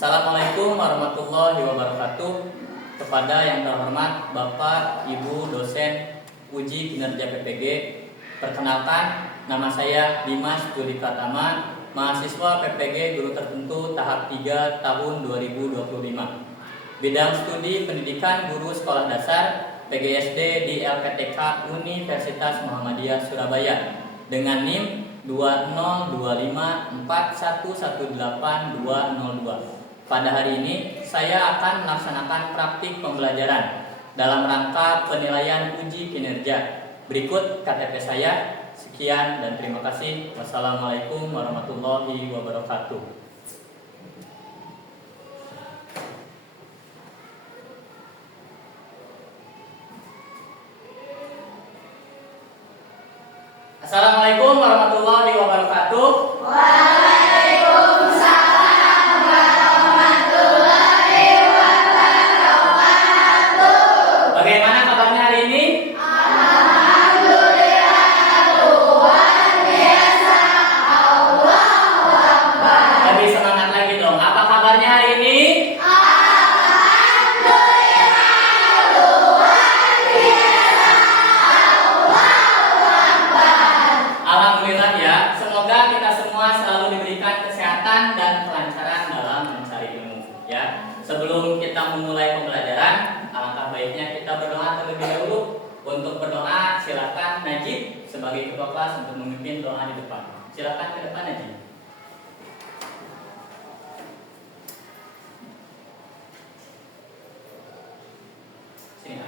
Assalamualaikum warahmatullahi wabarakatuh. Kepada yang terhormat Bapak, Ibu, dosen uji kinerja PPG, perkenalkan, nama saya Dimas Juli Pratama, mahasiswa PPG Guru Tertentu tahap 3 tahun 2025. Bidang studi pendidikan guru sekolah dasar PGSD di LPTK Universitas Muhammadiyah Surabaya dengan NIM 20254118202. Pada hari ini saya akan melaksanakan praktik pembelajaran dalam rangka penilaian uji kinerja. Berikut KTP saya. Sekian dan terima kasih. Wassalamualaikum warahmatullahi wabarakatuh. Assalamualaikum warahmatullahi wabarakatuh. Waalaikumsalam warahmatullahi wabarakatuh. Bagaimana kabarnya hari ini? Alhamdulillah, luar biasa. Allahu Akbar. Lebih semangat lagi dong. Apa kabarnya hari ini? Alhamdulillah, luar biasa. Allahu Akbar. Alhamdulillah ya. Semoga kita semua selalu diberikan kesehatan dan kelancaran dalam mencari ilmu ya. Sebelum kita memulai pembelajaran, alangkah baiknya kita berdoa terlebih dahulu. Untuk berdoa, silakan Najib sebagai ketua kelas untuk memimpin doa di depan. Silakan ke depan Najib. Sini.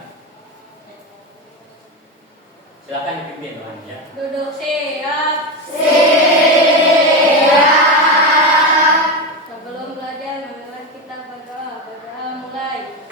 Silakan dipimpin doanya. Duduk siap. Siap. Sebelum belajar, marilah kita berdoa. Berdoa mulai.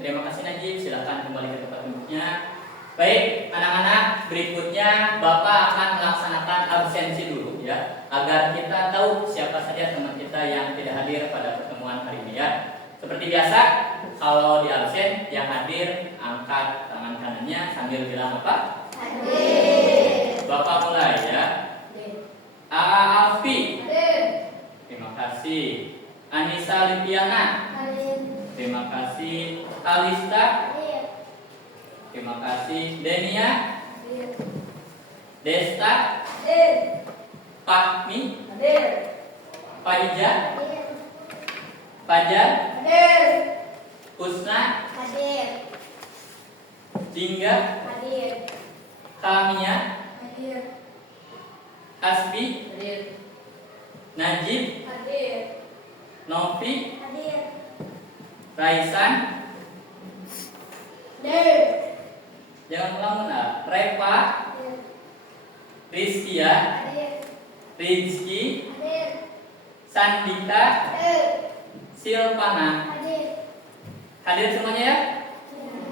Terima kasih Najib, silakan kembali ke tempat duduknya. Baik, anak-anak, berikutnya Bapak akan melaksanakan absensi dulu ya, agar kita tahu siapa saja teman kita yang tidak hadir pada pertemuan hari ini ya. Seperti biasa, kalau di absen yang hadir angkat tangan kanannya sambil bilang apa? Hadir. Bapak mulai ya. Alfi. Hadir. Terima kasih. Anissa Lipiana. Hadir. Terima kasih. Kalista. Hadir. Terima kasih. Denia. Hadir. Desta. Hadir. Pakmi. Hadir. Paija. Hadir. Fajar. Hadir. Husna. Hadir. Jingga. Hadir. Kamia. Hadir. Asbi. Hadir. Najib. Hadir. Novi, Hadir. Raisan, Hadir. jangan ngelamun ah. Reva, Hadir. Rizkia, Hadir. Rizky, Hadir. Sandika, Hadir. Silvana. Hadir. Hadir semuanya ya?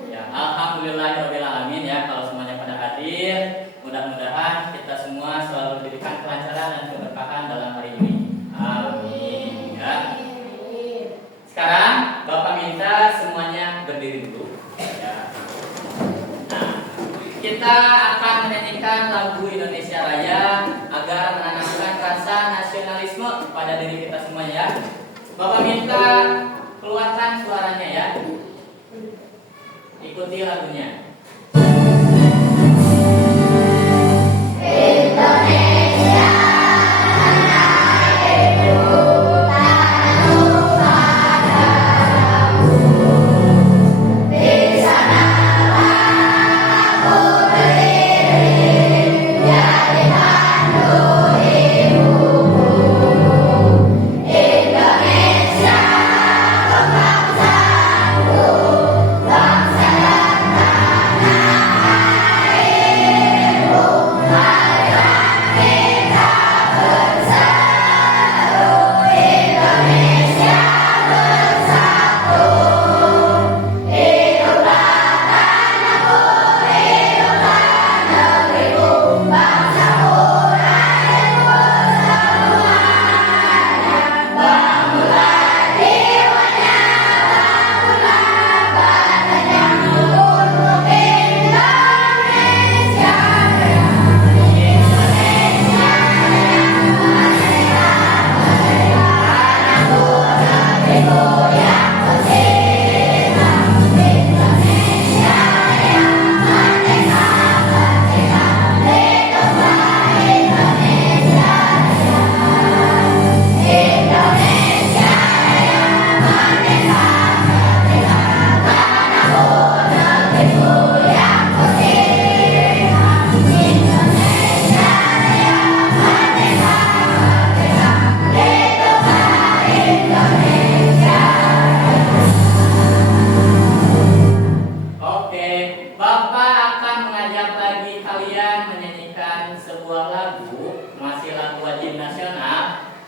Ya, alhamdulillahirobbilalamin ya kalau semuanya pada hadir. Mudah-mudahan kita semua selalu diberikan kelancaran dan keberkahan dalam hari ini. Amin. Ya. Sekarang Bapak minta semuanya berdiri dulu. Ya. Nah, kita akan menyanyikan lagu Indonesia Raya agar menanamkan rasa nasionalisme pada diri kita semuanya ya. Bapak minta keluarkan suaranya ya. Ikuti lagunya.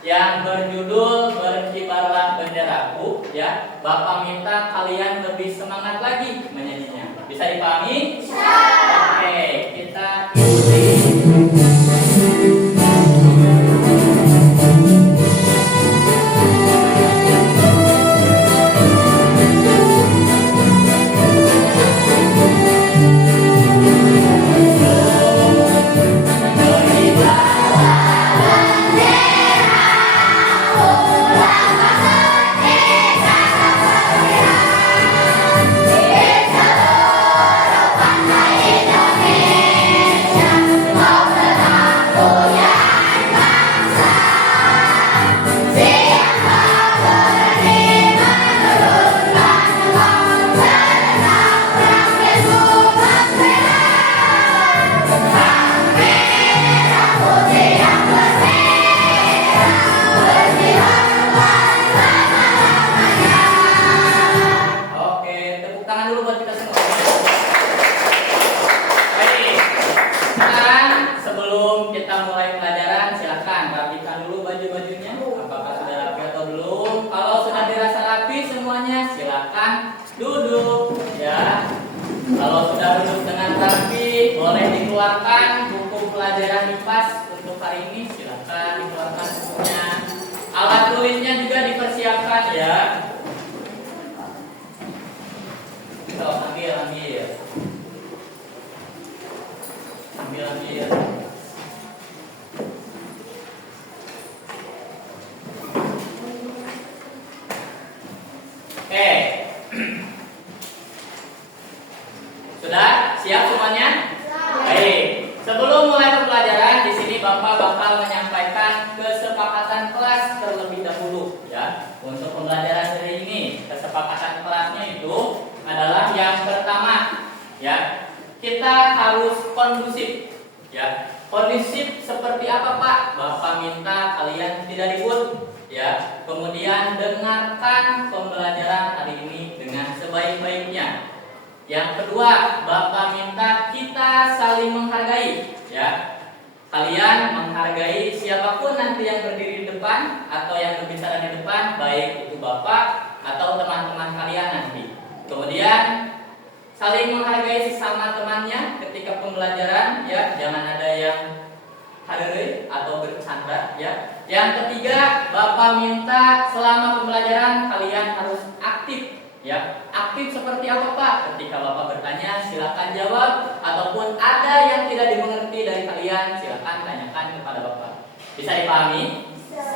yang berjudul Berkibarlah Benderaku ya. Bapak minta kalian lebih semangat lagi menyanyinya. Bisa dipahami? Bisa. Oke, kita ikuti. Duduk ya. Kalau sudah duduk dengan rapi, boleh dikeluarkan buku pelajaran IPAS untuk hari ini. Silakan dikeluarkan bukunya. Alat tulisnya juga dipersiapkan ya. So, ambil. Oke. Sudah siap semuanya? Baik. Sebelum mulai pembelajaran, di sini Bapak bakal menyampaikan kesepakatan kelas terlebih dahulu ya. Untuk pembelajaran hari ini, kesepakatan kelasnya itu adalah yang pertama ya. Kita harus kondusif ya. Kondusif seperti apa, Pak? Bapak minta kalian tidak ribut ya. ya. Kemudian dengarkan pembelajaran hari ini dengan sebaik-baiknya. Yang kedua, Bapak minta kita saling menghargai, ya. Kalian menghargai siapapun nanti yang berdiri di depan atau yang berbicara di depan, baik itu Bapak atau teman-teman kalian nanti. Kemudian saling menghargai sesama temannya ketika pembelajaran, ya. Jangan ada yang hareureuy atau bercanda, ya. Yang ketiga, Bapak minta selama pembelajaran kalian harus aktif, ya. Aktif seperti apa, Pak? Ketika Bapak bertanya, silakan jawab, ataupun ada yang tidak dimengerti dari kalian, silakan tanyakan kepada Bapak. Bisa dipahami? Bisa.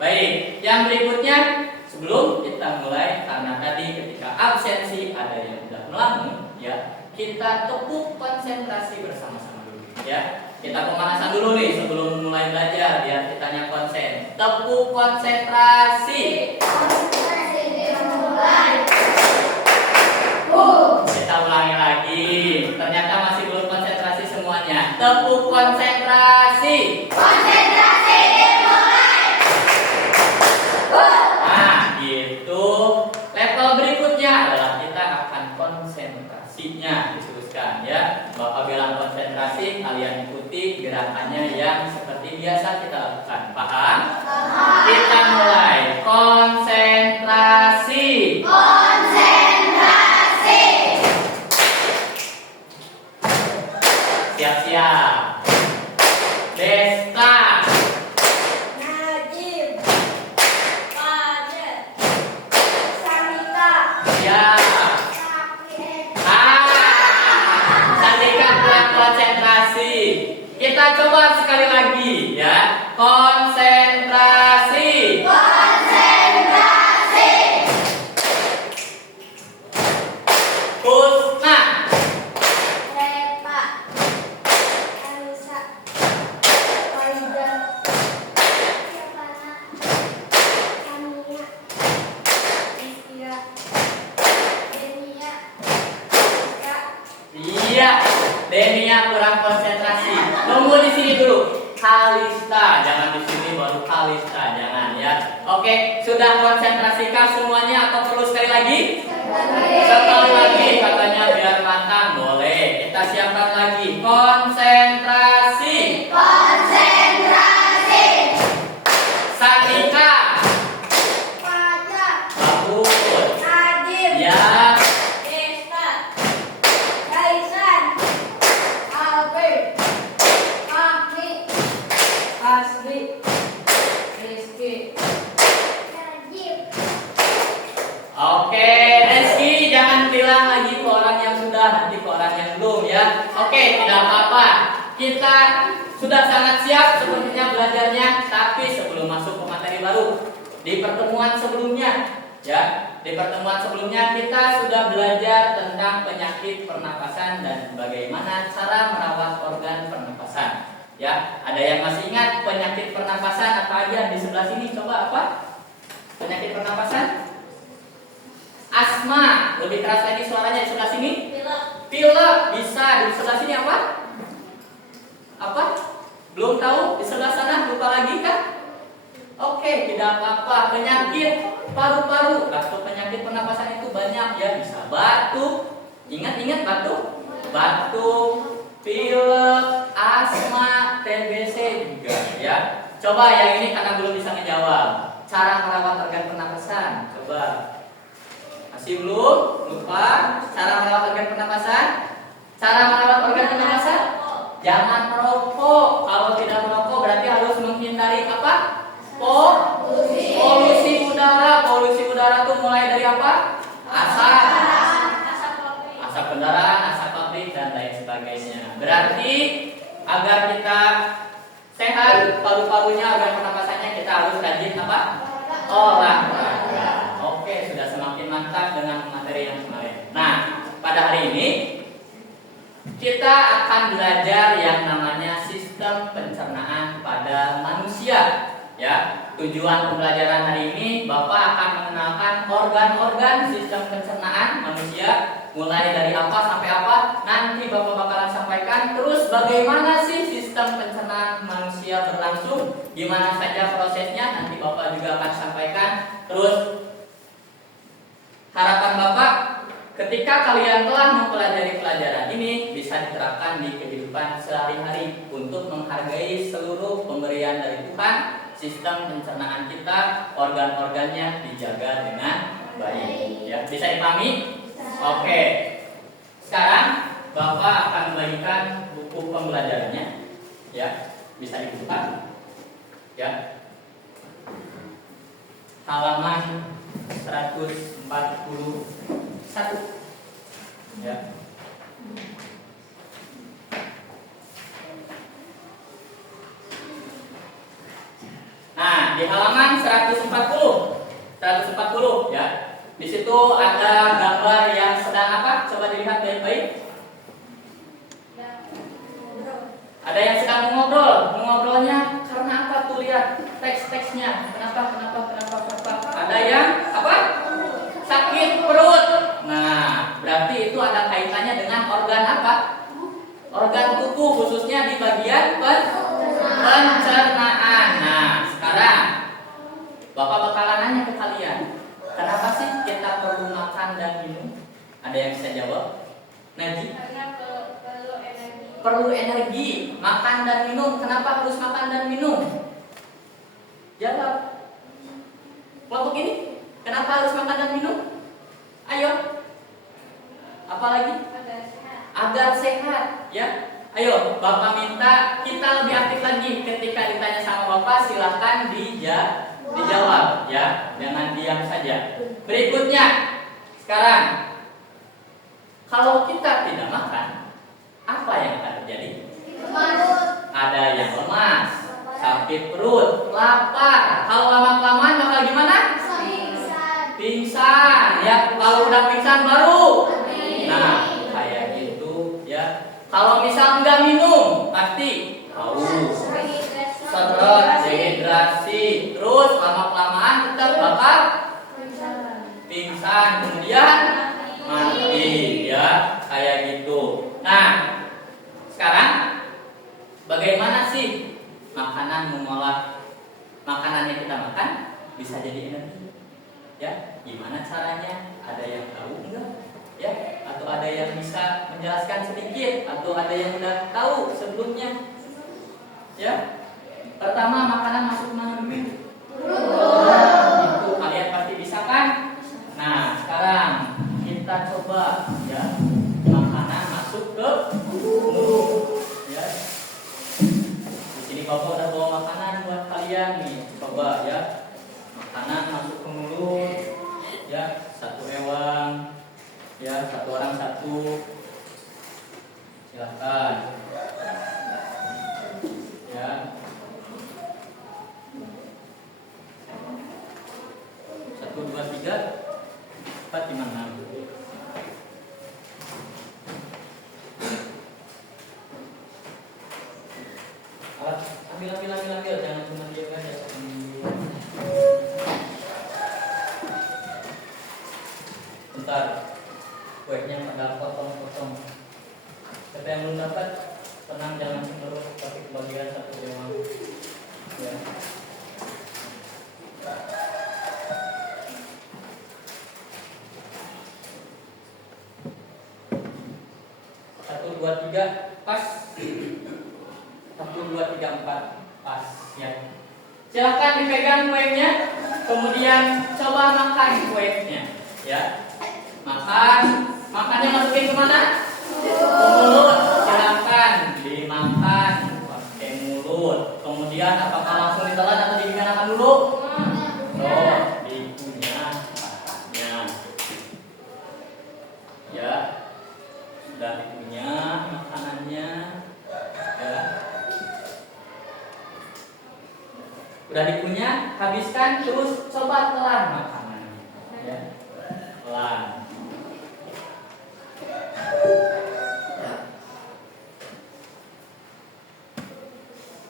Baik, yang berikutnya sebelum kita mulai, karena tadi ketika absensi ada yang sudah melamun, ya, kita tepuk konsentrasi bersama-sama dulu, ya. Kita pemanasan dulu nih sebelum mulai belajar, biar kitanya konsen. Tepuk konsentrasi. Konsentrasi dimulai. Kita ulangi lagi. Ternyata masih belum konsentrasi semuanya. Tepuk konsentrasi. Konsentrasi dimulai. Nah, gitu. Level berikutnya adalah kita akan konsentrasinya diteruskan, ya. Bapak bilang konsentrasi, kalian ikuti gerakannya yang seperti biasa kita lakukan. Paham? Kita mulai. Konsentrasi. Konsentrasi. Siap-siap. Desta. Najib. Fajar. Sarika. Siap. Sandika kurang konsentrasi. Kita coba sekali lagi, ya. Konsentrasi. Konsentrasi. Husna. Repa. Anissa. Farida. Syafana. Amina. Rizkia. Denia. Ika. Iya, Denia kurang konsentrasi. Tunggu di sini dulu. Kalista, jangan di sini baru Kalista, jangan, ya. Oke, sudah konsentrasikah semuanya atau perlu sekali lagi? Sekali lagi, katanya biar matang, boleh. Kita siapkan lagi. Konsentrasi. Konsentrasi. Sanika. Fajar. Bagus. Najib. Ya. Desta. Kaisan. Albert. Ahmi. Asri. Rizky. Najib. Oke, Reski jangan bilang lagi ke orang yang sudah, nanti ke orang yang belum, ya. Oke, tidak apa-apa. Kita sudah sangat siap sepertinya belajarnya, tapi sebelum masuk ke materi baru, di pertemuan sebelumnya, ya, di pertemuan sebelumnya kita sudah belajar tentang penyakit pernapasan dan bagaimana cara merawat organ pernapasan. Ya, ada yang masih ingat penyakit pernapasan apa aja di sebelah sini? Coba apa? Penyakit pernapasan? Asma, lebih keras lagi suaranya di sebelah sini. Pilek, bisa. Di sebelah sini apa? Apa? Belum tahu? Di sebelah sana lupa lagi kan? Oke, tidak apa-apa. Penyakit paru-paru atau penyakit pernapasan itu banyak, ya. Bisa batuk. Ingat-ingat batuk? Batuk, pilek, asma, TBC juga, ya. Coba yang ini karena belum bisa menjawab. Cara merawat organ pernapasan. Coba. Masih belum? Lupa? Cara merawat organ pernapasan? Cara merawat organ pernapasan? Jangan merokok. Kalau tidak merokok berarti harus menghindari apa? Polusi udara. Polusi udara itu mulai dari apa? Asap. Asap kendaraan, asap pabrik dan lain sebagainya. Berarti agar kita sehat paru-parunya, organ pernapasannya, kita harus rajin apa? Olahraga. Oke, sudah semakin mantap dengan materi yang kemarin. Nah, pada hari ini kita akan belajar yang namanya sistem pencernaan pada manusia. Ya, tujuan pembelajaran hari ini Bapak akan mengenalkan organ-organ sistem pencernaan manusia, mulai dari apa sampai apa. Nanti Bapak bakalan sampaikan. Terus bagaimana sih sistem pencernaan manusia berlangsung? Gimana saja prosesnya? Nanti nanti Bapak juga akan sampaikan. Terus harapan Bapak ketika kalian telah mempelajari pelajaran ini bisa diterapkan di kehidupan sehari-hari untuk menghargai seluruh pemberian dari Tuhan. Sistem pencernaan kita, organ-organnya dijaga dengan baik. Ya, bisa dipahami? Oke. Sekarang Bapak akan membagikan buku pembelajarannya. Ya, bisa dibuka. Ya. Halaman 141. Ya. Nah, di halaman 140 ya. Di situ ada gambar yang sedang apa? Coba dilihat baik-baik. Ada yang sedang mengobrol. Mengobrolnya karena apa tuh, lihat teks-teksnya. Kenapa? Ada yang apa? Sakit perut. Nah, berarti itu ada kaitannya dengan organ apa? Organ tubuh, khususnya di bagian pencernaan. Nah, sekarang Bapak bakalan nanya ke kalian, kenapa sih kita perlu makan dan minum? Ada yang bisa jawab? Najib? Karena perlu energi. Perlu energi, makan dan minum. Kenapa harus makan dan minum? Jawab. Kelompok ini, kenapa harus makan dan minum? Ayo. Apalagi? Agar sehat, ya. Ayo, Bapak minta kita lebih aktif lagi. Ketika ditanya sama Bapak, silahkan dijawab, ya. Jangan diam saja. Berikutnya, sekarang, kalau kita tidak makan, apa yang akan terjadi? Ada yang lemas, sakit perut, lapar. Kalau lama-kelamaan bakal gimana? Pingsan. Ya, kalau udah pingsan baru. Nah, kayak gitu, ya. Kalau misal nggak minum, pasti haus, seret, dehidrasi, terus lama-kelamaan tetap bakal pingsan, kemudian mati, ya, kayak gitu. Nah, sekarang bagaimana sih makanan mengolah makanan yang kita makan bisa jadi energi? Ya, gimana caranya? Ada yang tahu enggak? Ya, atau ada yang bisa menjelaskan sedikit, atau ada yang udah tahu sebelumnya? Ya, pertama makanan masuk mana dulu? Itu kalian pasti bisa kan? Nah, sekarang kita coba, ya, makanan masuk ke mulut. Ya, di sini Bapak udah bawa makanan buat kalian nih. Coba, ya, makanan masuk ke mulut. Ya, satu ewang. Ya, satu orang satu. Silakan. Ya. Satu, dua, tiga. Empat, lima, enam. Alat, ambil. Jangan cuma diam aja. Bentar. Kuenya pada potong-potong. Siapa yang belum dapat, tenang, jangan menurut, tapi kebagian satu doang. Ya. Satu, dua, tiga, pas. 1, 2, 3, 4, pas. Ya. Silakan dipegang kuenya, kemudian coba makan kuenya. Ya. Makannya masukin kemana? Ke mulut. Silakan dimakan pakai mulut. Kemudian apakah langsung ditelan atau digimanakan dulu? Oh, dikunyah makannya. Ya, sudah dikunyah makanannya. Ya, udah dikunyah, habiskan, terus coba telan makanannya. Ya, telan.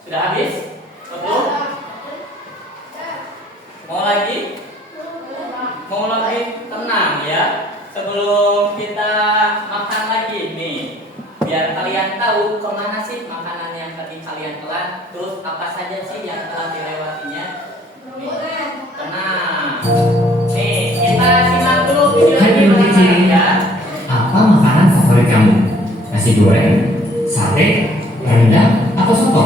Sudah habis? Betul? Mau lagi? Mau lagi? Tenang, ya. Sebelum kita makan lagi nih, biar kalian tahu kemana sih makanan yang tadi kalian telan, terus apa saja sih yang telah dilewatinya. Nih. favorit kamu? Nasi goreng, sate, rendang, atau soto?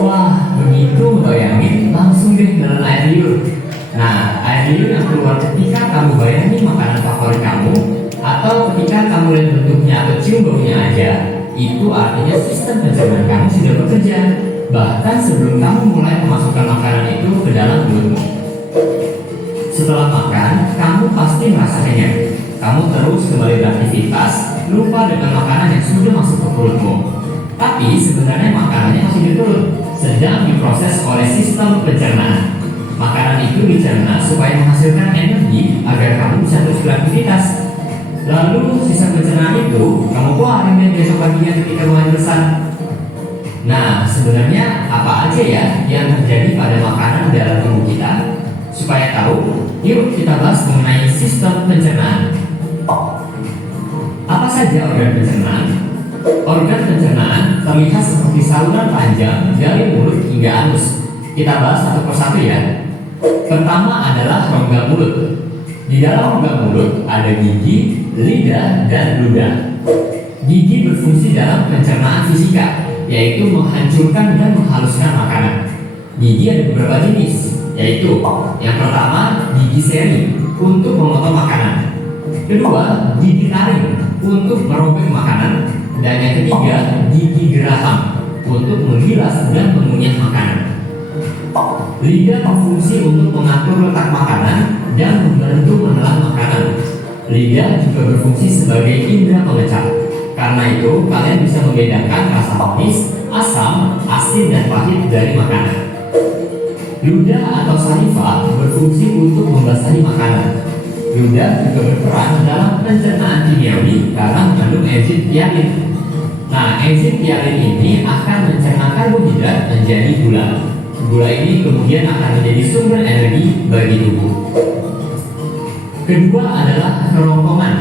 Wah, begitu bayangin langsung deh dalam air liur. Nah, air liur yang keluar ketika kamu bayangin makanan favorit kamu atau ketika kamu lihat bentuknya atau cium baunya aja, itu artinya sistem pencernaan kamu sudah bekerja bahkan sebelum kamu mulai memasukkan makanan itu ke dalam mulutmu. Setelah makan, kamu pasti merasa kenyang. Kamu terus kembali beraktivitas, lupa dengan makanan yang sudah masuk ke perutmu. Tapi sebenarnya makanannya masih di perut, sedang diproses oleh sistem pencernaan. Makanan itu dicerna supaya menghasilkan energi agar kamu bisa terus beraktivitas. Lalu sisa pencernaan itu kamu keluarin deh besok paginya ketika mulai besar. Nah, sebenarnya apa aja ya yang terjadi pada makanan dalam tubuh kita? Supaya tahu, yuk kita bahas mengenai sistem pencernaan. Apa saja organ pencernaan? Organ pencernaan terlihat seperti saluran panjang dari mulut hingga anus. Kita bahas satu persatu ya. Pertama adalah rongga mulut. Di dalam rongga mulut ada gigi, lidah, dan ludah. Gigi berfungsi dalam pencernaan fisika, yaitu menghancurkan dan menghaluskan makanan. Gigi ada beberapa jenis, yaitu yang pertama gigi seri untuk memotong makanan, kedua gigi taring untuk merobek makanan, dan yang ketiga gigi geraham untuk menggilas dan mengunyah makanan. Lidah berfungsi untuk mengatur letak makanan dan membantu menelan makanan. Lidah juga berfungsi sebagai indera pengecap. Karena itu kalian bisa membedakan rasa manis, asam, asin, dan pahit dari makanan. Ludah atau saliva berfungsi untuk membasahi makanan. Ludah juga berperan dalam pencernaan kimiawi karena mengandung enzim ptyalin. Nah, enzim ptyalin ini akan mencerna karbohidrat menjadi gula. Gula ini kemudian akan menjadi sumber energi bagi tubuh. Kedua adalah kerongkongan.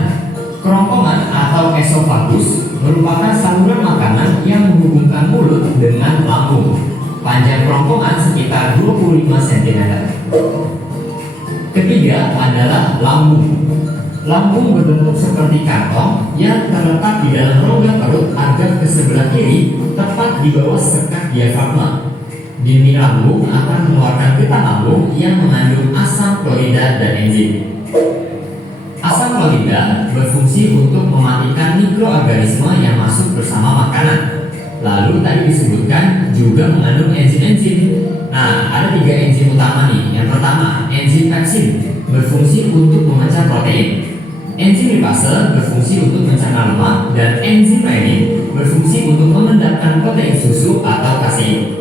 Kerongkongan atau esofagus merupakan saluran makanan yang menghubungkan mulut dengan lambung. Panjang kerongkongan sekitar 25 cm. Ketiga adalah lambung. Lambung berbentuk seperti kantong yang terletak di dalam rongga perut agak ke sebelah kiri, tepat di bawah sekat diafragma. Dinding lambung akan mengeluarkan getah lambung yang mengandung asam klorida dan enzim. Asam klorida berfungsi untuk mematikan mikroorganisme yang masuk bersama makanan. Lalu tadi disebutkan juga mengandung enzim-enzim. Nah, ada 3 enzim utama nih. Yang pertama, enzim pepsin berfungsi untuk memecah protein. Enzim lipase berfungsi untuk mencerna lemak, dan enzim renin berfungsi untuk memendapkan protein susu atau kasein.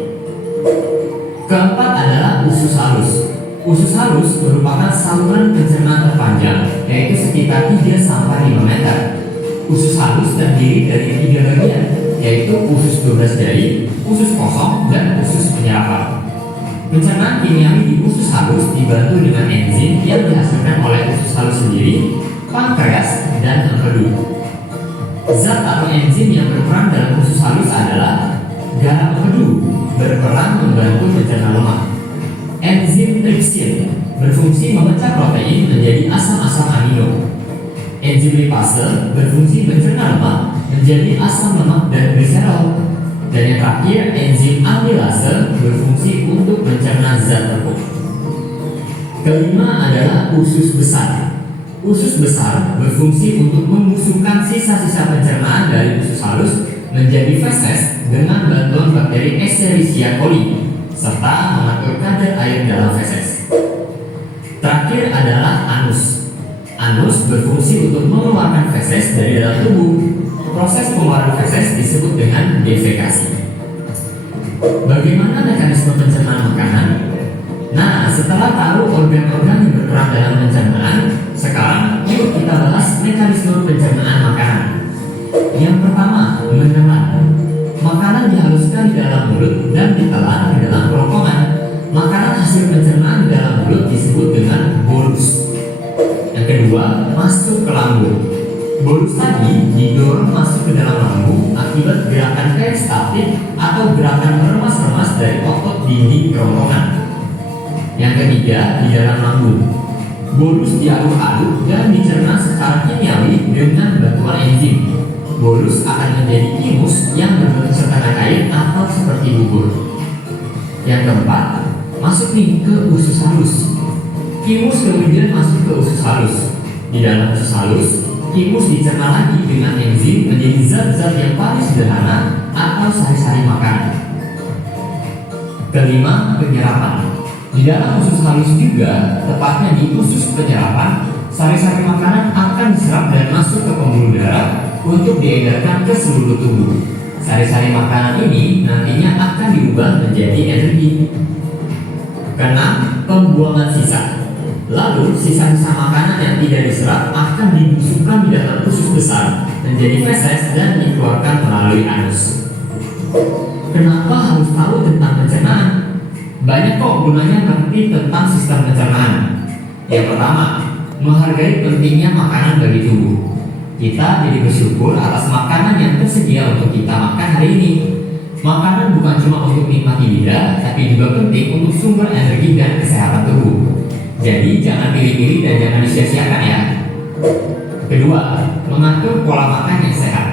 Keempat adalah usus halus. Usus halus merupakan saluran pencernaan terpanjang, yaitu sekitar 3-5 meter. Usus halus terdiri dari 3 bagian, yaitu usus 12 jari, usus kosong, dan usus penyerapan. Pencernaan kimiawi di usus halus dibantu dengan enzim yang dihasilkan oleh usus halus sendiri, pankreas, dan empedu. Zat atau enzim yang berperan dalam usus halus adalah garam empedu, berperan membantu mencerna lemak. Enzim tripsin berfungsi memecah protein menjadi asam-asam amino. Enzim lipase berfungsi mencerna lemak menjadi asam lemak dan gliserol. Dan yang terakhir, enzim amilase berfungsi untuk mencerna zat tepung. Kelima adalah usus besar. Usus besar berfungsi untuk membusukkan sisa-sisa pencernaan dari usus halus menjadi feses dengan bantuan bakteri Escherichia coli serta mengatur kadar air dalam feses. Terakhir adalah anus. Anus berfungsi untuk mengeluarkan feses dari dalam tubuh. Proses pengeluaran feses disebut dengan defekasi. Bagaimana mekanisme pencernaan makanan? Nah, setelah tahu organ-organ yang berperan dalam pencernaan, sekarang yuk kita bahas mekanisme pencernaan makanan. Yang pertama, menelan. Makanan dihaluskan di dalam mulut dan ditelan di dalam kerongkongan. Makanan hasil pencernaan di dalam mulut disebut dengan bolus. Yang kedua, masuk ke lambung. Bolus tadi didorong masuk ke dalam lambung akibat gerakan peristaltik atau gerakan meremas-remas dari otot dinding kerongkongan. Yang ketiga, di dalam lambung. Bolus diaduk-aduk dan dicerna secara kimiawi dengan bantuan enzim. Bolus akan menjadi imus yang berbentuk setanah air atau seperti bubur. Yang keempat, masuk nih ke usus halus. Imus kemudian masuk ke usus halus. Di dalam usus halus, imus dicerna lagi dengan enzim menjadi zat-zat yang paling sederhana atau sari-sari makanan. Kelima, penyerapan. Di dalam usus halus juga, tepatnya di usus penyerapan, sari-sari makanan akan diserap dan masuk ke pembuluh darah untuk diedarkan ke seluruh tubuh. Sari-sari makanan ini nantinya akan diubah menjadi energi. Keenam, pembuangan sisa. Lalu sisa-sisa makanan yang tidak diserap akan dibusukkan di dalam usus besar menjadi feses dan dikeluarkan melalui anus. Kenapa harus tahu tentang pencernaan? Banyak kok gunanya ngerti tentang sistem pencernaan. Yang pertama, menghargai pentingnya makanan bagi tubuh. Kita jadi bersyukur atas makanan yang tersedia untuk kita makan hari ini. Makanan bukan cuma untuk nikmati lidah, tapi juga penting untuk sumber energi dan kesehatan tubuh. Jadi jangan pilih-pilih dan jangan disia-siakan ya. Kedua, mengatur pola makan yang sehat.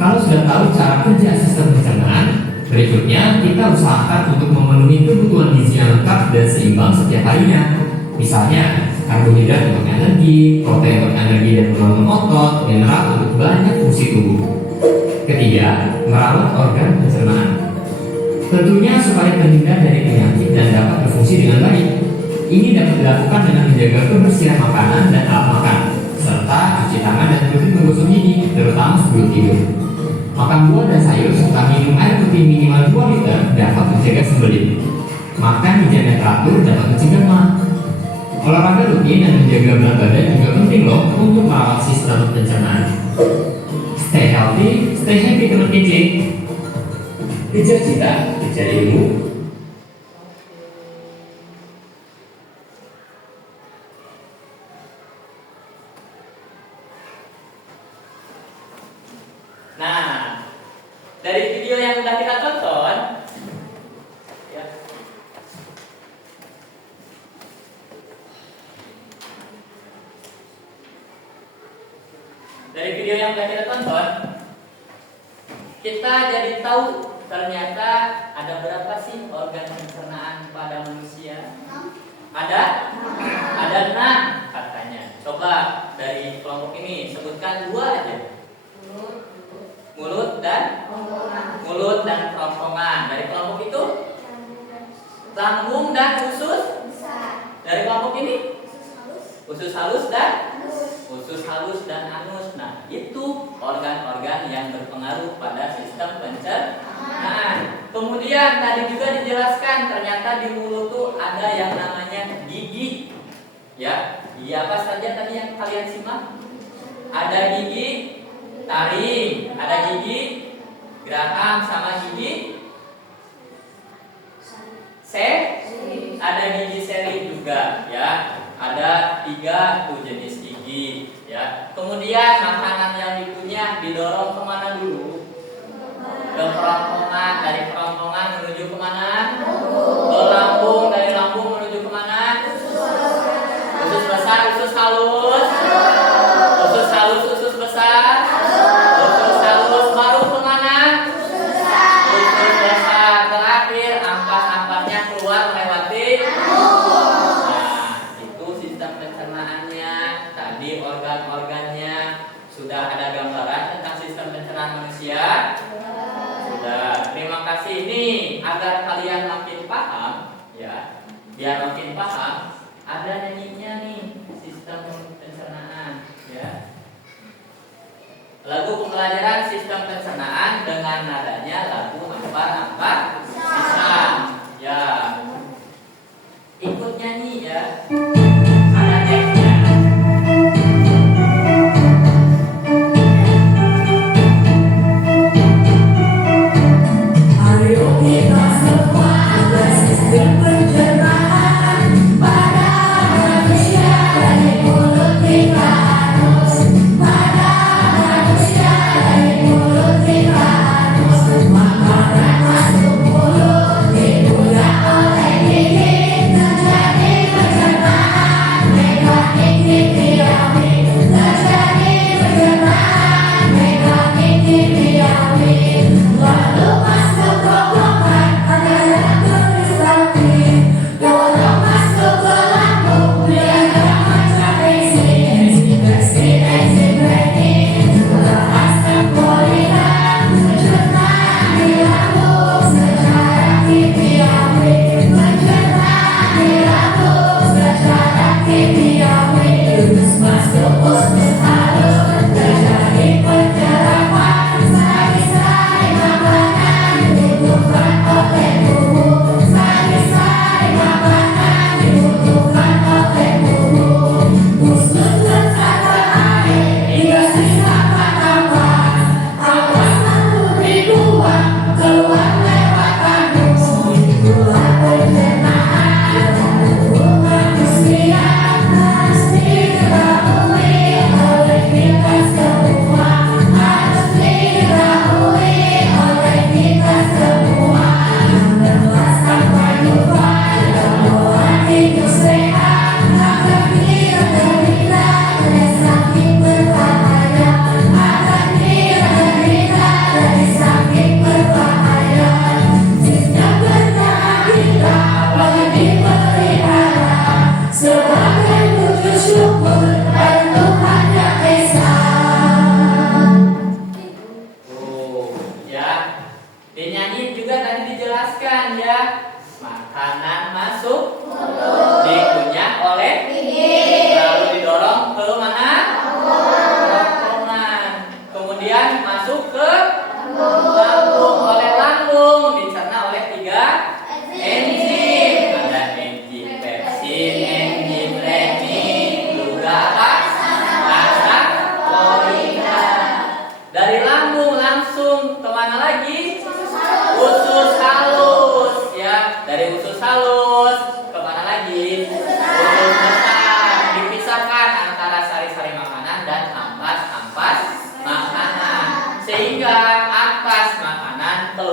Kalau sudah tahu cara kerja sistem pencernaan, berikutnya kita usahakan untuk memenuhi kebutuhan gizi yang lengkap dan seimbang setiap harinya. Misalnya, karbohidrat untuk energi, protein untuk energi dan membangun otot, mineral untuk banyak fungsi tubuh. Ketiga, merawat organ pencernaan. Tentunya supaya terhindar dari penyakit dan dapat berfungsi dengan baik. Ini dapat dilakukan dengan menjaga kebersihan makanan dan alat makan, serta cuci tangan dan rutin menggosok gigi, terutama sebelum tidur. Makan buah dan sayur serta minum air putih minimal 2 liter dapat mencegah sembelit. Makan di jam yang teratur dapat mencegah mah. Olahraga rutin dan menjaga berat badan juga penting loh untuk merawat sistem pencernaan. Stay healthy, stay happy teman kece. Kejar cita, kejar ilmu. Nah, dari video yang sudah kita tonton, ya, dari video yang sudah kita tonton, kita jadi tahu ternyata ada berapa sih organ pencernaan pada manusia? Ada 6 katanya. Coba dari kelompok ini sebutkan 2 aja. Mulut dan kerongkongan. Dari kelompok itu lambung dan usus. Dari kelompok ini usus halus dan anus. Nah, itu organ-organ yang berpengaruh pada sistem pencernaan. Kemudian tadi juga dijelaskan ternyata di mulut tuh ada yang namanya gigi. Ya, apa saja tadi yang kalian simak? Ada gigi taring, ada gigi geraham sama gigi ada gigi seri juga ya. Ada 3 tuh jenis gigi ya. Kemudian makanan yang dikunyah didorong kemana dulu? Ke kerongkongan. Dari kerongkongan menuju kemana? Ke lambung. Dari lambung menuju kemana? Usus besar, usus halus, usus besar. Sudah ada gambaran tentang sistem pencernaan manusia? Sudah. Terima kasih. Ini agar kalian makin paham ya. Biar makin paham, ada nyanyinya nih sistem pencernaan ya. Lagu pembelajaran sistem pencernaan dengan nadanya lagu Ampar-Ampar Pisang. Ya. Ikut nyanyi ya. Ada teksnya. Makanan masuk mulut, dibuka oleh gigi, terjadi pencernaan.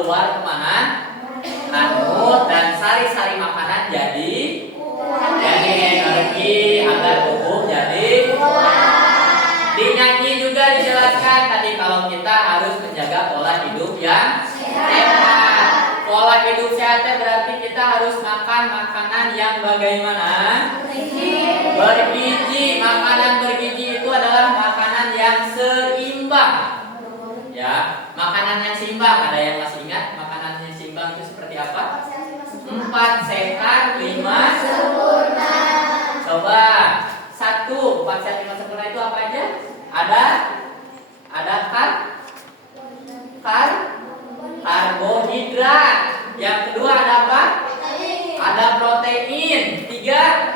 keluar kemana? Langut, dan sari-sari makanan jadi energi agar tubuh jadi Di nyanyi juga dijelaskan tadi kalau kita harus menjaga pola hidup yang sehat. Pola hidup sehat berarti kita harus makan makanan yang bagaimana? Bergizi. Makanan bergizi itu adalah makanan yang seimbang. Ya, makanan yang seimbang. Ada yang masih ingat makanan yang seimbang itu seperti apa? 4 sehat, 5 sempurna. Coba 1, 4 sehat, 5 sempurna itu apa aja? Ada karbohidrat. Yang kedua ada apa? Ada protein. 3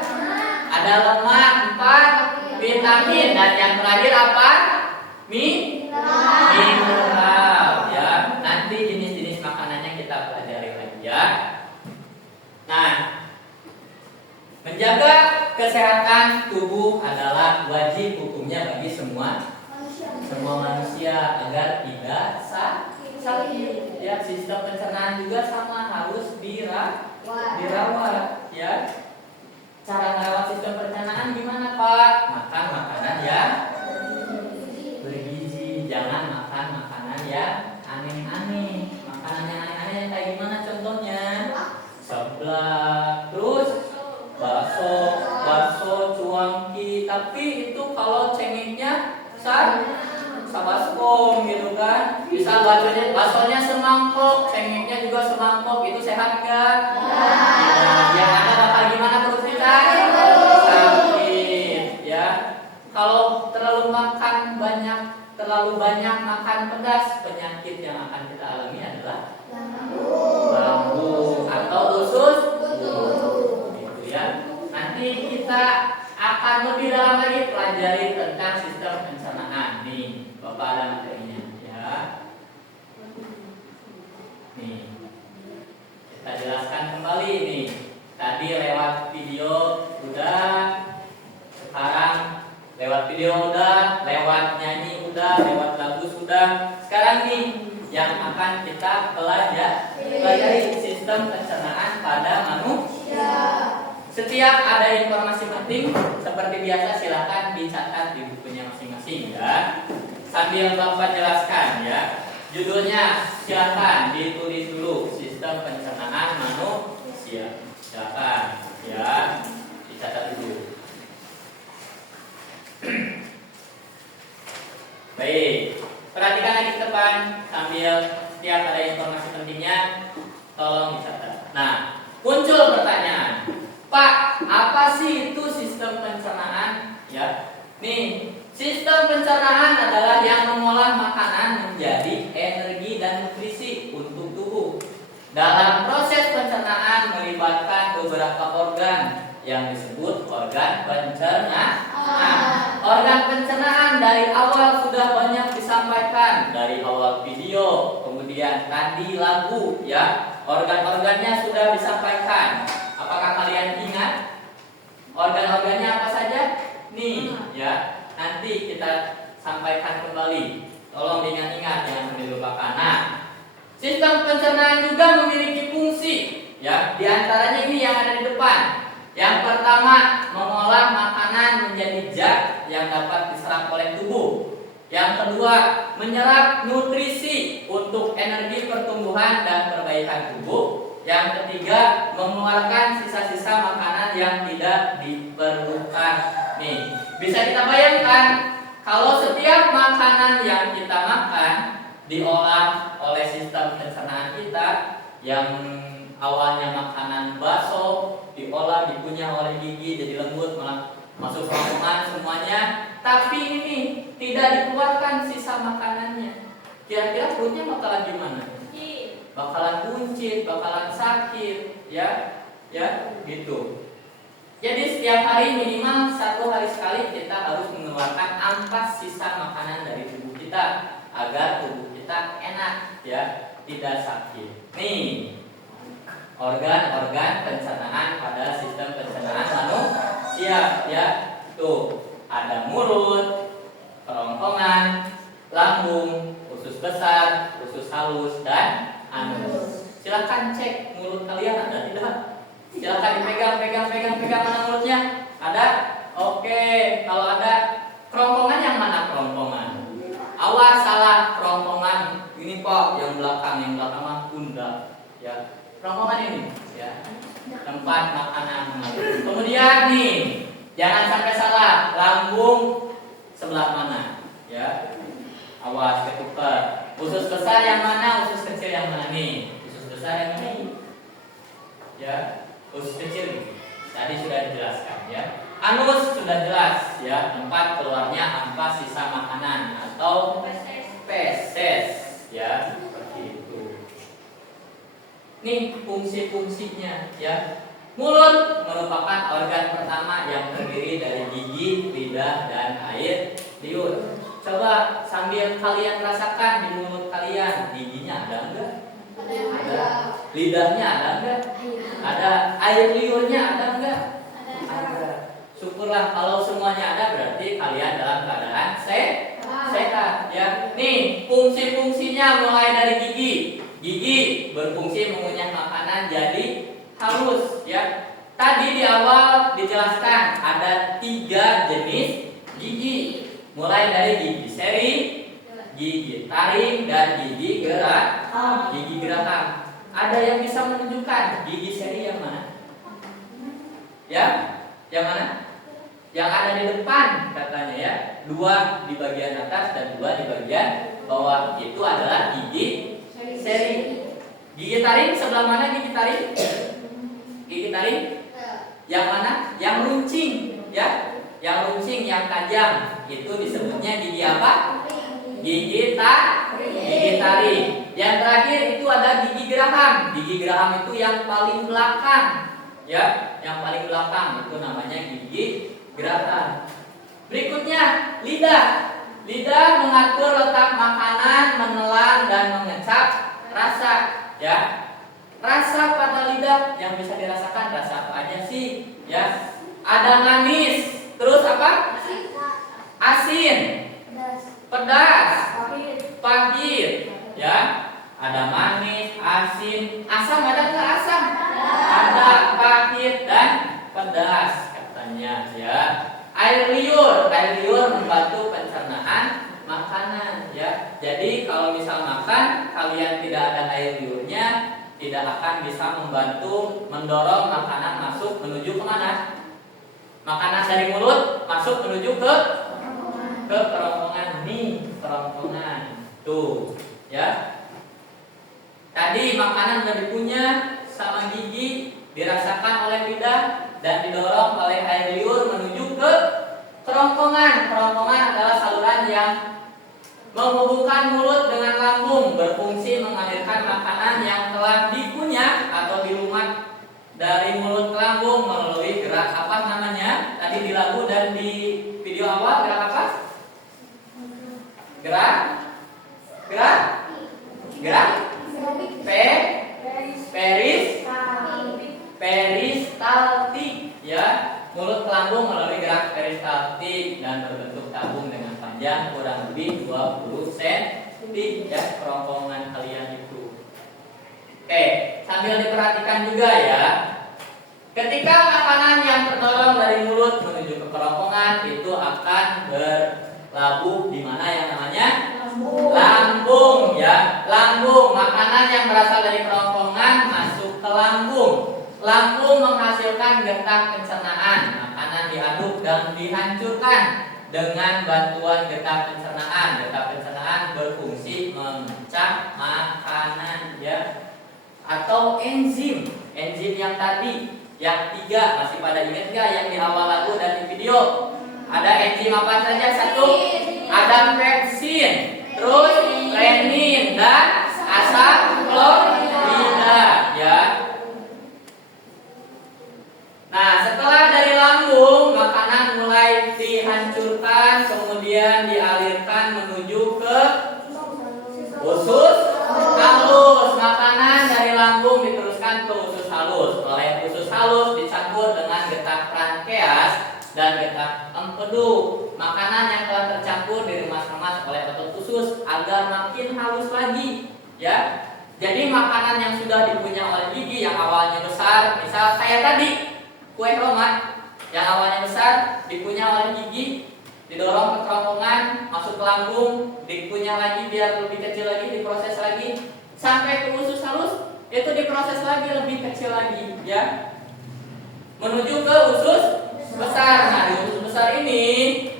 ada lemak. 4 vitamin. Dan yang terakhir apa? Mineral. Ya, nanti jenis-jenis makanannya kita pelajari lagi ya. Nah, menjaga kesehatan tubuh adalah wajib hukumnya bagi semua manusia agar tidak sakit. Ya, sistem pencernaan juga sama harus dirawat. Ya, cara merawat sistem pencernaan gimana Pak? Makan makanan yang bergizi, jangan makan makanan yang aneh-aneh. Makanan yang aneh-aneh yang kayak gimana contohnya? Seblak, terus bakso, cuangki. Tapi itu kalau cengeknya sabaskom gitu kan. Misal baksonya semangkok, cengeknya juga semangkok, itu sehat nggak? Yang ada bakal gimana perut kita? Sakit, ya. Kalau terlalu banyak makan pedas, penyakit yang akan kita alami adalah lambung atau usus gitu ya. Nanti kita akan lebih dalam lagi pelajari tentang sistem pencernaan. Nih, Bapak ada materinya ya. Nih, kita jelaskan kembali nih. Tadi lewat video udah, sekarang lewat video udah, lewat nyanyi udah, lewat lagu sudah. Sekarang nih yang akan kita pelajari sistem pencernaan pada manusia. Setiap ada informasi penting seperti biasa silakan dicatat di bukunya masing-masing ya. Sambil Bapak jelaskan ya. Judulnya silakan ditulis dulu, sistem pencernaan manusia. Silakan ya, dicatat dulu. Baik, perhatikan lagi ke depan sambil setiap ada informasi pentingnya tolong dicatat. Nah, muncul pertanyaan, Pak, apa sih itu sistem pencernaan? Ya, nih, sistem pencernaan adalah yang mengolah makanan menjadi energi dan nutrisi untuk tubuh. Dalam proses pencernaan melibatkan beberapa organ yang disebut organ pencernaan. Organ pencernaan dari awal sudah banyak disampaikan, dari awal video, kemudian tadi lagu, ya. Organ-organnya sudah disampaikan. Apakah kalian ingat organ-organnya apa saja? Nih, ya. Nanti kita sampaikan kembali. Tolong diingat-ingat, jangan sampai lupakan. Nah, sistem pencernaan juga memiliki fungsi, ya. Di antaranya ini yang ada di depan. Yang pertama, mengolah makanan menjadi zat yang dapat diserap oleh tubuh. Yang kedua, menyerap nutrisi untuk energi pertumbuhan dan perbaikan tubuh. Yang ketiga, mengeluarkan sisa-sisa makanan yang tidak diperlukan. Nih, bisa kita bayangkan kalau setiap makanan yang kita makan diolah oleh sistem pencernaan kita, yang awalnya makanan bakso diolah, dikunyah oleh gigi jadi lembut, malah masuk selangkungan semuanya, tapi ini tidak dikeluarkan sisa makanannya. Kira-kira perutnya bakalan gimana? Bakalan buncit, bakalan sakit, ya, gitu. Jadi setiap hari minimal 1 hari sekali kita harus mengeluarkan ampas sisa makanan dari tubuh kita agar tubuh kita enak, ya, tidak sakit. Nih, organ-organ pencernaan pada sistem pencernaan manusia, ya. Tuh, ada mulut, kerongkongan, lambung, usus besar, usus halus, dan anus. Silakan cek mulut kalian ada tidak? Silakan dipegang mana mulutnya? Ada? Oke, kalau ada kerongkongan yang mana kerongkongan? Awas salah kerongkongan. Ini kok yang belakang mah pundak ya. Kerongkongan ini ya. Tempat makanan. Kemudian nih, jangan sampai salah, lambung sebelah mana ya. Awas ketukar. Usus besar yang mana, usus kecil yang mana nih? Usus besar yang ini. Ya, usus kecil nih. Tadi sudah dijelaskan ya. Anus sudah jelas ya, tempat keluarnya ampas sisa makanan atau feses ya, seperti itu. Nih fungsi-fungsinya ya. Mulut merupakan organ pertama yang terdiri dari gigi, lidah, dan air liur. Coba sambil kalian rasakan di mulut kalian, giginya ada enggak? Ada. Lidahnya ada enggak? Ada. Air liurnya ada enggak? Ada. Syukurlah kalau semuanya ada, berarti kalian dalam keadaan sehat ya. Nih fungsi-fungsinya mulai dari gigi. Gigi berfungsi mengunyah makanan jadi halus ya. Tadi di awal dijelaskan ada 3 jenis gigi. Mulai dari gigi seri, gigi taring, dan gigi geraham. Ada yang bisa menunjukkan gigi seri yang mana? Ya, yang mana? Yang ada di depan katanya ya. 2 di bagian atas dan 2 di bagian bawah. Itu adalah gigi seri. Gigi taring sebelah mana gigi taring? Gigi taring? Yang mana? Yang runcing ya. Yang runcing, yang tajam, itu disebutnya gigi apa? Gigi taring. Yang terakhir itu ada gigi geraham. Gigi geraham itu yang paling belakang, ya, yang paling belakang itu namanya gigi geraham. Berikutnya lidah. Lidah mengatur letak makanan, menelan dan mengecap rasa, ya. Rasa pada lidah yang bisa dirasakan rasa apa aja sih, ya? Ada manis. Terus apa? Asin, pedas, pahit, ya. Ada manis, asin, asam ada nggak asam? Ada, pahit dan pedas katanya, ya. Air liur membantu pencernaan makanan, ya. Jadi kalau misal makan kalian tidak ada air liurnya, tidak akan bisa membantu mendorong makanan masuk menuju kemana? Makanan dari mulut masuk menuju ke kerongkongan nih, kerongkongan. Tuh, ya. Tadi makanan udah dikunyah sama gigi, dirasakan oleh lidah dan didorong oleh air liur menuju ke kerongkongan. Kerongkongan adalah saluran yang menghubungkan mulut dengan lambung, berfungsi mengalirkan makanan yang telah dikunyah atau dilumat dari mulut ke lambung melalui gerak apa namanya? Tadi di lagu dan di video awal gerak apa? Gerak peristaltik, ya. Mulut ke lambung melalui gerak peristaltik dan berbentuk tabung dengan panjang kurang lebih 20 cm, ya, kerongkongan kalian itu. Oke, sambil diperhatikan juga ya. Ketika makanan yang terdorong dari mulut menuju ke kerongkongan itu akan berlabuh di mana yang namanya? Lambung, ya. Lambung, makanan yang berasal dari kerongkongan masuk ke lambung. Lambung menghasilkan getah pencernaan. Makanan diaduk dan dihancurkan dengan bantuan getah pencernaan. Getah pencernaan berfungsi memecah makanan, ya. Atau enzim yang tadi, yang 3 masih pada ingat nggak yang di awal lagu dan di video? Ada enzim apa saja? 1, ada pepsin, terus renin dan asam klorida, ya. Nah, setelah dari lambung makanan mulai dihancurkan, kemudian dialirkan menuju ke usus halus. Makanan dari lambung diteruskan ke usus halus. Oleh usus halus dicampur dengan getah pankreas dan getah empedu. Makanan yang telah tercampur diremas-remas oleh otot usus agar makin halus lagi, ya. Jadi makanan yang sudah dipunya oleh gigi yang awalnya besar, misal kayak tadi kue Roma yang awalnya besar dipunya oleh gigi, didorong ke kerongkongan, masuk ke lambung, dikunyah lagi biar lebih kecil lagi, diproses lagi sampai ke usus halus, itu diproses lagi lebih kecil lagi, ya, menuju ke usus besar. Nah, di usus besar ini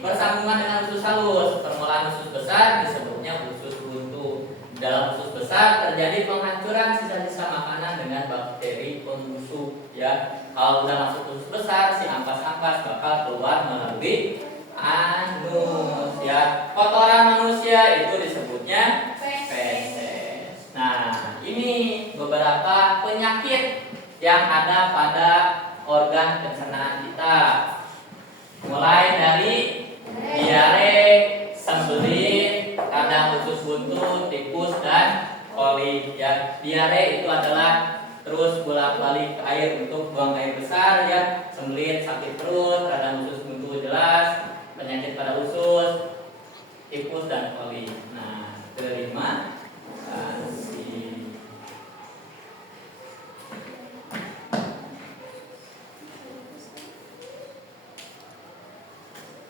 bersambungan dengan usus halus. Permulaan usus besar disebutnya usus buntu. Dalam usus besar terjadi penghancuran sisa-sisa makanan dengan bakteri pembusuk, ya. Kalau udah masuk usus besar, si ampas-ampas bakal keluar melalui anus, ya. Kotoran manusia itu disebutnya feses. Nah, ini beberapa penyakit yang ada pada organ pencernaan kita. Mulai dari diare, sembelit, radang usus buntu, tikus dan kolik, ya. Diare itu adalah terus bolak-balik ke air untuk buang air besar, ya. Sembelit sakit perut, radang usus buntu jelas, penyakit pada usus, tikus dan kolik. Nah, kelima,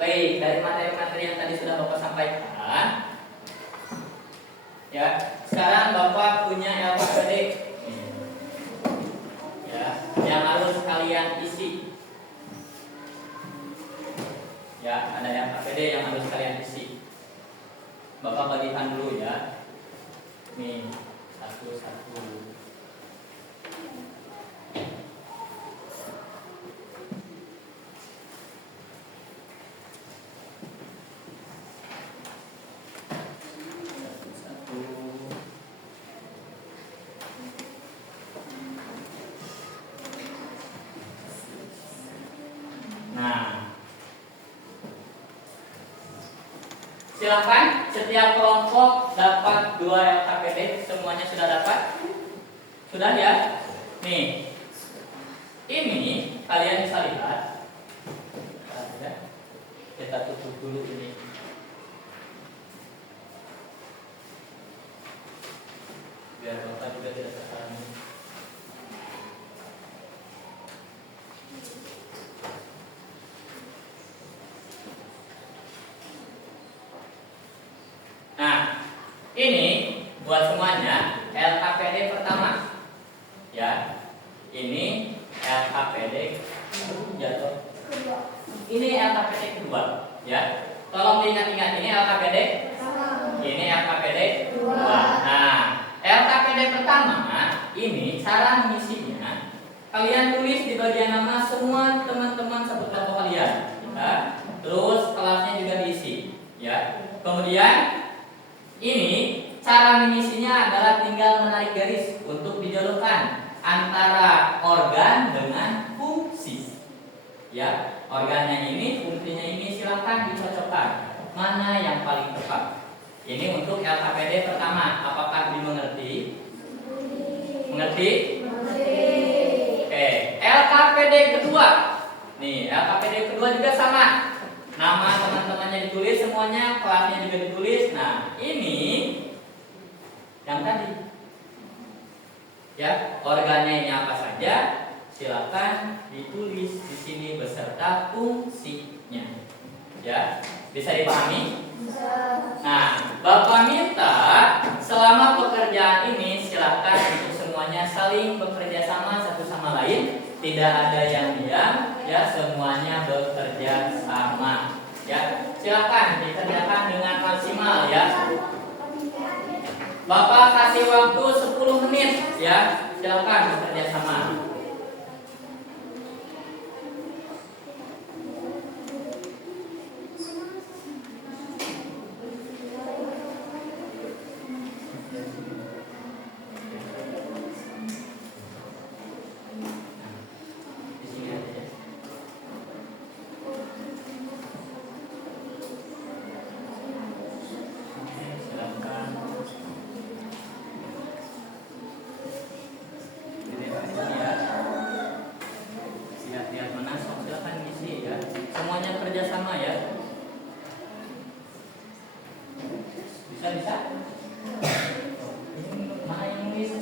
baik, dari materi-materi yang tadi sudah Bapak sampaikan, ya, sekarang Bapak punya LKPD, ya, yang harus kalian isi, ya, ada LKPD yang harus kalian isi. Bapak bagikan dulu, ya, nih satu-satu. Silakan, setiap kelompok dapat 2 LKPD. Semuanya sudah dapat? Sudah, ya? Nih, ini kalian bisa lihat. Kita tutup dulu ini. Biar Bapak juga tidak terhalang. Ini buat semuanya LKPD pertama, ya. Ini LKPD jatuh. Ini LKPD kedua, ya. Tolong diingat-ingat, ini LKPD. Ini LKPD kedua. Nah, LKPD pertama ini cara mengisinya. Kalian tulis di bagian nama semua teman-teman satu kelompok kalian, ya. Terus kelasnya juga diisi, ya. Kemudian ini cara mengisinya adalah tinggal menarik garis untuk dijodohkan antara organ dengan fungsi. Ya, organnya ini, fungsinya ini, silakan dicocokkan mana yang paling tepat. Ini untuk LKPD pertama. Apakah dimengerti? Mengerti? Oke, LKPD kedua. Nih, LKPD kedua juga sama. Nama teman-temannya ditulis semuanya, kelasnya juga ditulis. Nah, ini yang tadi, ya, organnya ini apa saja, silakan ditulis di sini beserta fungsinya. Ya, bisa dipahami? Nah, Bapak minta selama pekerjaan ini silakan untuk semuanya saling bekerja sama satu sama lain. Tidak ada yang diam, ya, semuanya bekerja sama, ya. Silakan dikerjakan dengan maksimal, ya. Bapak kasih waktu 10 menit, ya. Silakan bekerja sama. Bisa? Mana yang nulis?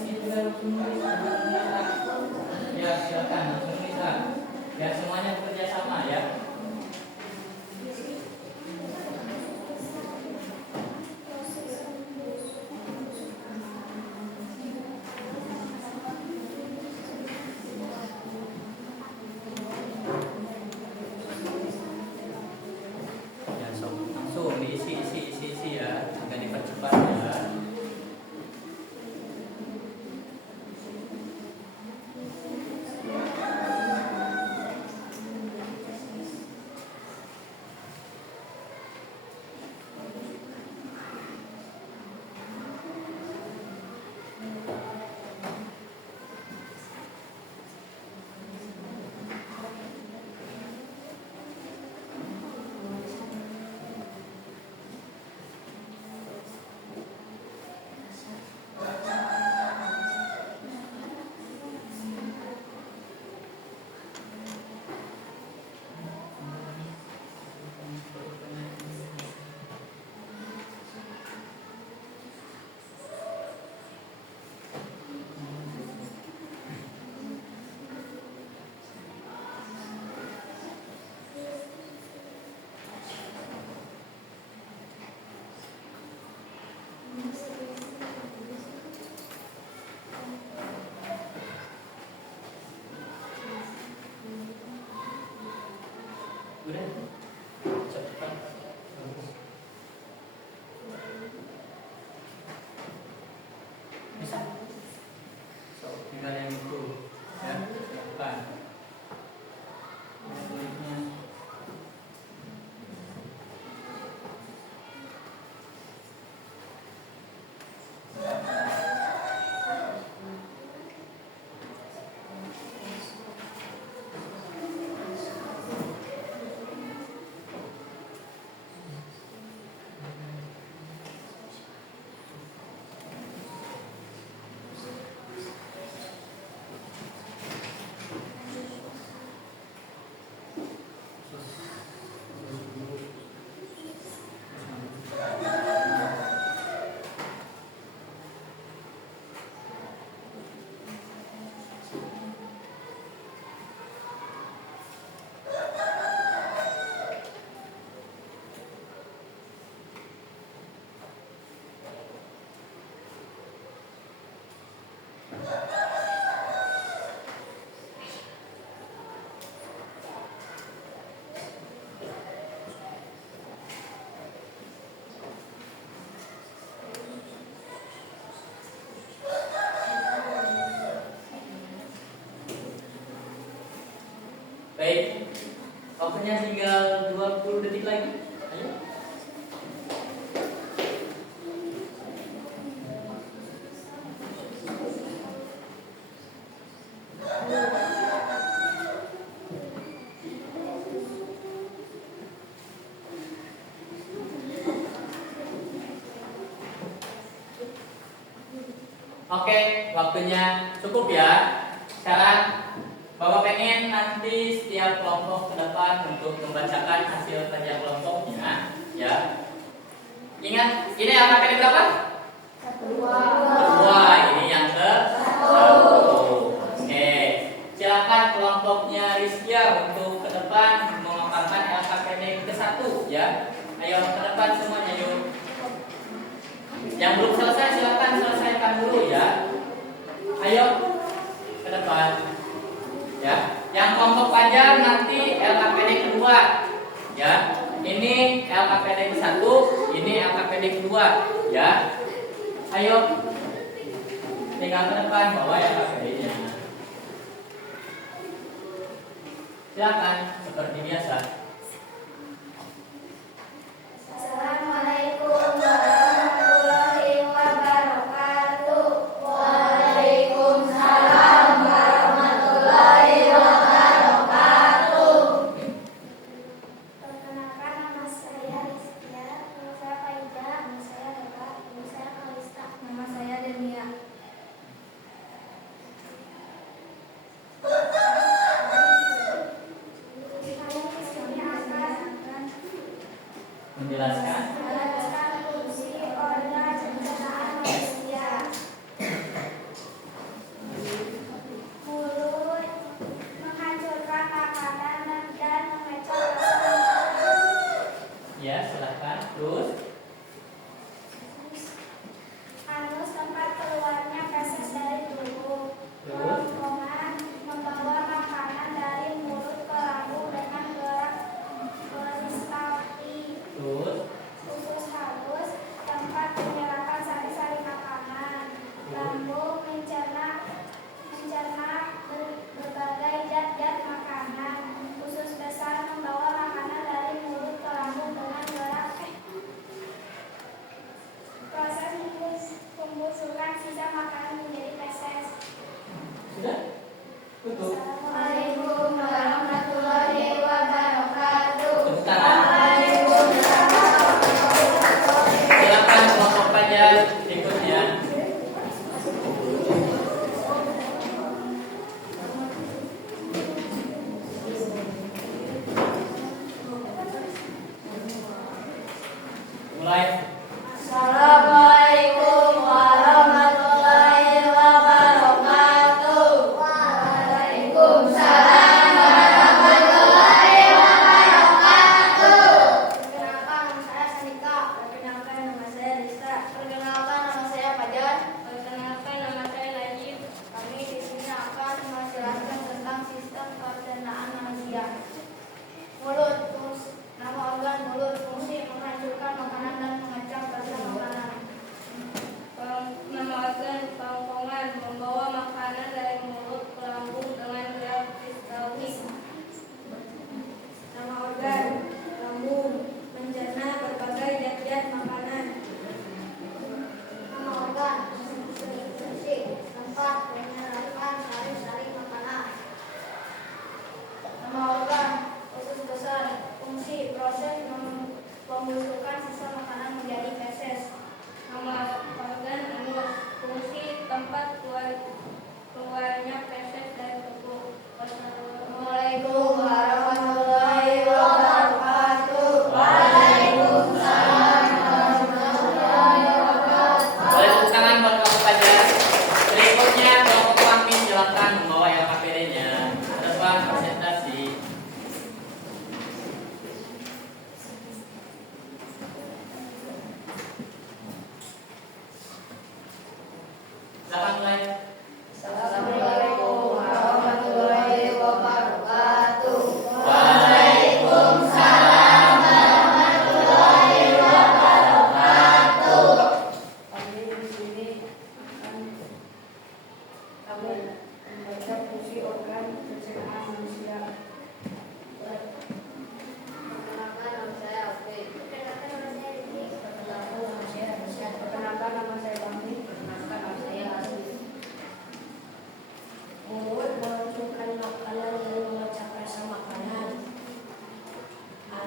Udah. Cepat. Bisa. So, tinggal yang itu. Ya, silakan. Kulitnya. Baik, waktunya tinggal 20 detik lagi. Ayo. Oke, waktunya cukup ya. Sekarang Bapak pengen nanti setiap kelompok ke depan untuk membacakan hasil kerja kelompoknya, ya. Ingat, ini angka pendek berapa? Kedua, ini yang ke satu. Oke, silakan kelompoknya Rizkia untuk ke depan memaparkan angka pendek ke satu, ya. Ayo ke depan semuanya, yuk. Yang belum selesai silakan selesaikan dulu ya. Ayo ke depan. Ya, yang kelompok panjang nanti LKPD kedua. Ya, ini LKPD ke-1, ini LKPD kedua. Ya, ayo tinggal ke depan bawa LKPD-nya. Silakan seperti biasa. Assalamualaikum warahmatullahi wabarakatuh. Waalaikumsalam warahmatullahi wabarakatuh. Perkenalkan, nama saya Rizkia, nama saya Faiza, nama saya Reva, nama saya Kalista, nama saya Denia. Menjelaskan. Menjelaskan fungsi organ pencernaan manusia. Mulut menghancurkan makanan dan mengecor rasa makanan. Ya, silakan. Terus Anus tempat keluarnya feses dari tubuh. Terus? Kerongkongan membawa makanan dari mulut ke lambung dengan gerak peristaltik. terus Usus halus tempat menyerapkan sari-sari makanan. Lambung mencerna berbagai zat-zat makanan. Usus besar membawa makanan dari mulut ke lambung dengan gerak proses pembusukan sisa makanan menjadi feses. sudah? Tutup. Assalamualaikum warahmatullahi wabarakatuh. Tepuk tangan. Silakan kelompok pelajar berikutnya. Mulai. Assalamualaikum warahmatullahi wabarakatuh. Waalaikumsalam warahmatullahi wabarakatuh. Perkenalkan, nama saya Sanika. Perkenalkan, nama saya Rizka. Perkenalkan, nama saya Fajar. Perkenalkan, nama saya Najib. Kami di sini akan menjelaskan tentang sistem pencernaan manusia. Mulut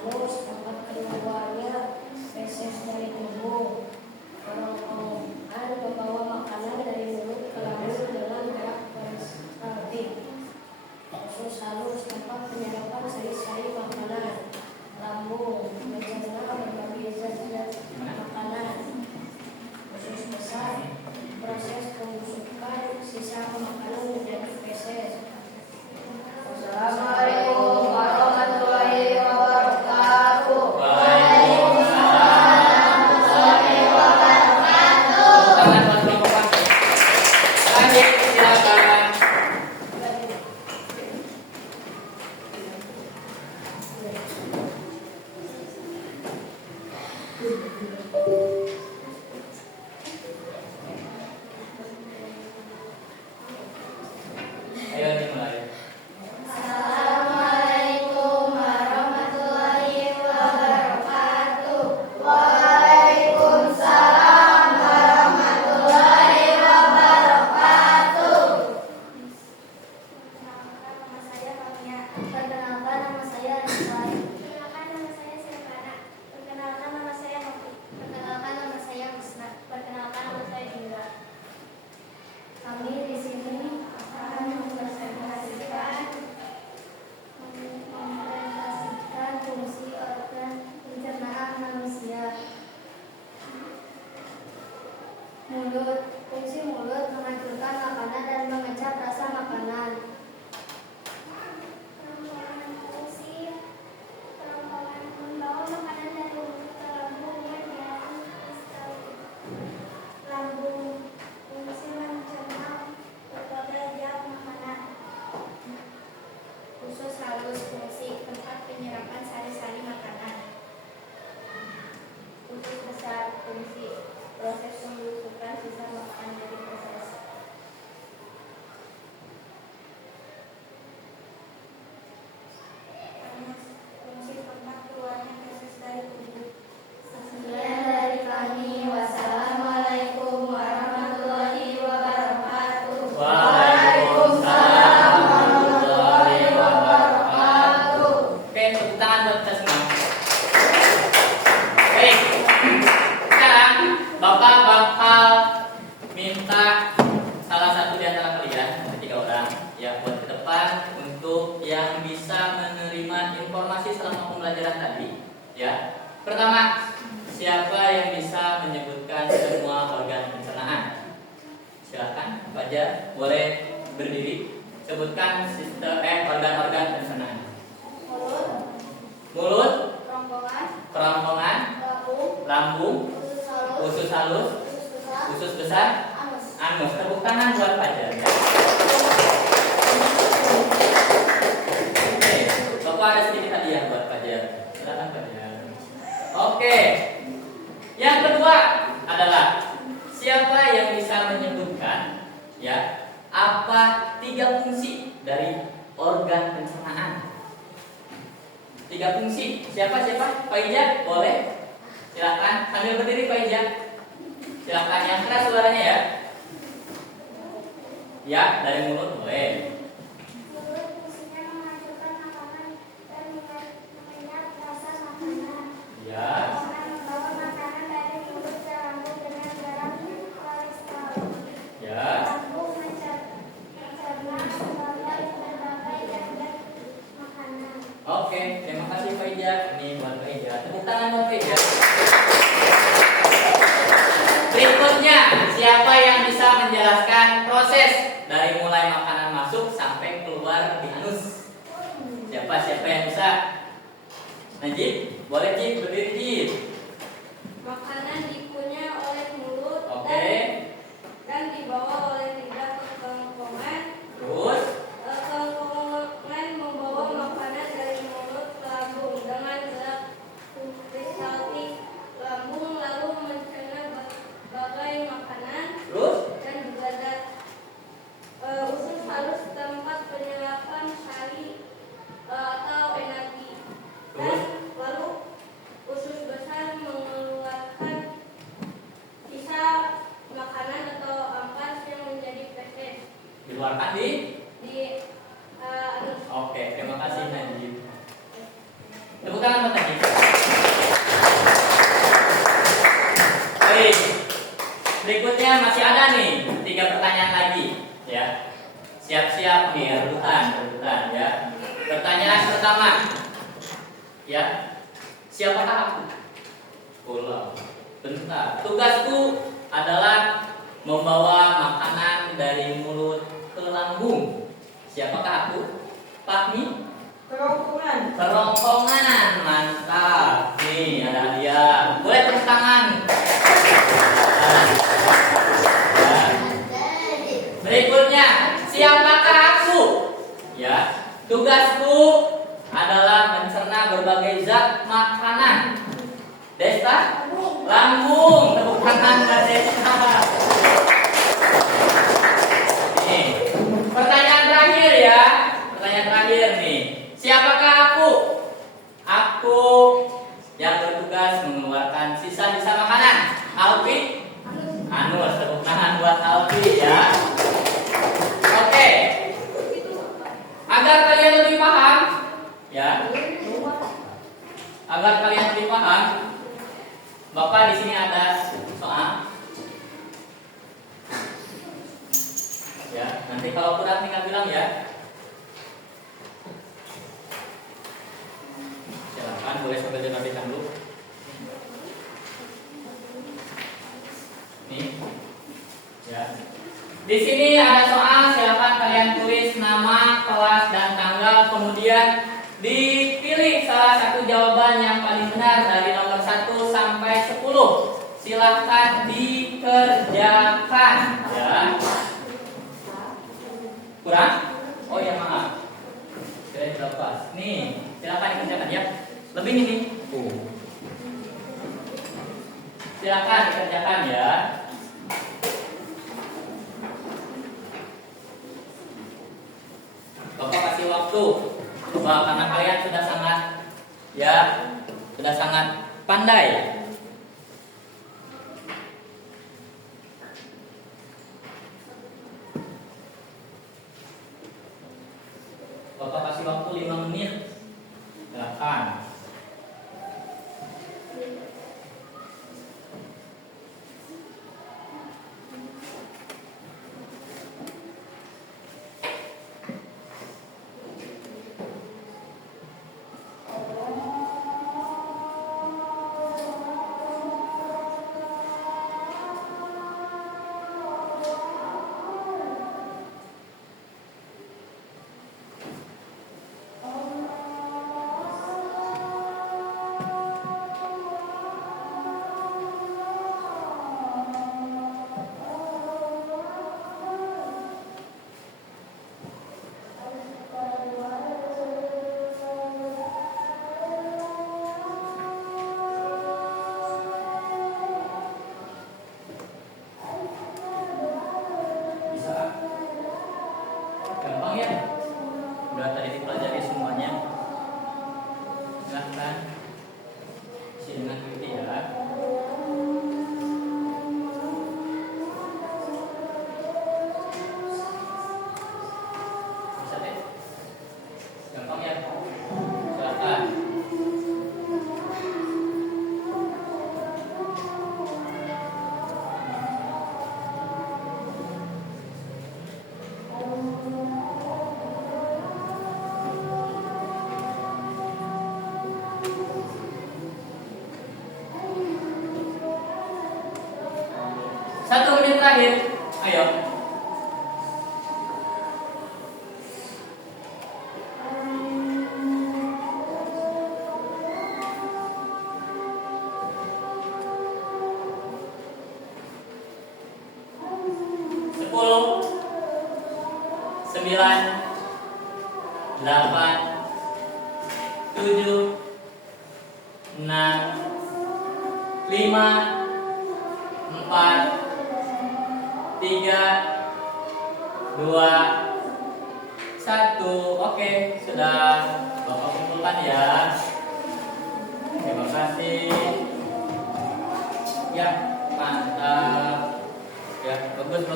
halus tempat keluarnya feses dari tubuh. Kerongkongan membawa makanan dari mulut ke lambung dengan gerak bersalting. Usus halus tempat penyerapan sari-sari makanan. Lambung mencerna berbagai zat makanan. Usus besar proses pembusukan sisa makanan menjadi feses. Assalamualaikum warahmatullahi wabarakatuh. Waalaikumsalam warahmatullahi wabarakatuh. Tangan buat kelompok. Lanjut, silakan. Ayo dimulai. Assalamualaikum warahmatullahi wabarakatuh. Waalaikumsalam warahmatullahi wabarakatuh. Nama saya Fahmia. Perkenalkan nama saya Rizwan. Perkenalkan nama saya Silvana. Perkenalkan nama saya Novi. Perkenalkan nama saya Husna. Perkenalkan nama saya Indra. Kami di sini akan mempresentasikan fungsi organ pencernaan manusia. Mulut, fungsi mulut menghancurkan makanan dan mengecap rasa makanan. Kerongkongan membawa makanan dari mulut ke lambung yang diatur lambung. Fungsi mencerna berbagai zat makanan. Usus halus fungsi tempat penyerapan sari-sari makanan. Usus besar fungsi proses pembusukan sisa makanan dari proses. Anus fungsi tempat keluarnya feses dari tubuh. Sekian dari kami. Wassalamualaikum warahmatullahi wabarakatuh. Waalaikumsalam warahmatullahi wabarakatuh. Oke, tepuk tangan buat kita semua. Baik, sekarang Bapak bakal minta salah satu di antara kalian, ada 3 orang, ya, buat ke depan untuk yang bisa menerima informasi selama pembelajaran tadi. Ya, pertama, siapa yang bisa menyebutkan semua organ pencernaan? Silakan, Fajar, boleh berdiri. Sebutkan organ-organ pencernaan. Mulut, Kerongkongan, kerongkongan, lambung, lambung, usus halus, usus halus, usus besar, usus besar, anus. anus. Tepuk tangan buat Fajar. Oke, Bapak ada sedikit hadiah buat Fajar. Silakan Fajar. Oke. Yang kedua adalah siapa yang bisa menyebutkan, ya, apa 3 fungsi dari organ pencernaan? 3 fungsi. Siapa? Pak Ija, boleh? Silakan sambil berdiri Pak Ija. Silakan yang keras suaranya ya. Ya, dari mulut boleh. Mulut fungsinya menghancurkan makanan dan mengenyap rasa makanan. Ya. Kerongkongan membawa makanan dari mulut ke lambung dengan garam kolesterol. Ya. Lambung mencerna berbagai zat makanan. Oke, terima kasih Pak Ija. Ini buat Pak Ija. Tepuk tangan buat Pak Ija. Berikutnya, siapa yang bisa menjelaskan proses dari mulai makanan masuk sampai keluar di anus? Siapa yang bisa? Najib, boleh Jib, berdiri Jib. Makanan dikunyah oleh mulut Oke. dan dibawa oleh lidah ke kerongkongan. Terus, Kerongkongan membawa makanan dari mulut ke lambung dengan gerak bersalting. Lambung lalu mencerna berbagai makanan terus, dan juga zat. Usus halus tempat penyerapan sari atau energi. Dan lalu usus besar mengeluarkan sisa makanan atau ampas yang menjadi feses dikeluarkan di. di anus. Oke, terima kasih Najib. Tepuk tangan buat Najib. Siap-siap nih, rebutan ya. Pertanyaan pertama. Ya. Siapakah aku? Pulau. Bentar. Tugasku adalah membawa makanan dari mulut ke lambung. Siapakah aku? Fahmi? Kerongkongan. Mantap. Nih ada dia. Boleh tepuk tangan. Ya. Berikutnya, siapakah aku? Ya, tugasku adalah mencerna berbagai zat makanan. Desta? Lambung. Tepuk tangan Mbak Desta. Nih, pertanyaan terakhir ya. Pertanyaan terakhir nih. Siapakah aku? Aku yang bertugas mengeluarkan sisa-sisa makanan. Alfi? Anus. Tepuk tangan buat Alfi ya. Oke. Agar kalian lebih paham, ya. Agar kalian lebih paham, Bapak di sini ada soal. Ya, nanti kalau kurang tinggal bilang ya. Silakan boleh sambil dirapikan dulu. Nih. Ya. Di sini ada soal, silakan kalian tulis nama, kelas dan tanggal, kemudian dipilih salah satu jawaban yang paling benar dari nomor 1 sampai 10. Silahkan dikerjakan ya. Kurang? Oh ya maaf. Saya sudah pas. Nih, silahkan dikerjakan ya. Lebih nih. Silahkan dikerjakan ya. Bapak kasih waktu. Karena kalian sudah sangat pandai. Bapak kasih waktu 5 menit. Silakan. Gampang ya? Udah tadi dipelajari semuanya. Silahkan isi dengan teliti ya. Bisa deh. Gampang ya? Silahkan. Satu menit terakhir, ayo. Sepuluh, 9, 8, 7, 6, 5, 4, 3, 2, 1. Oke, sudah Bapak kumpulkan ya. Terima kasih. Ya, mantap. Ya, bagus.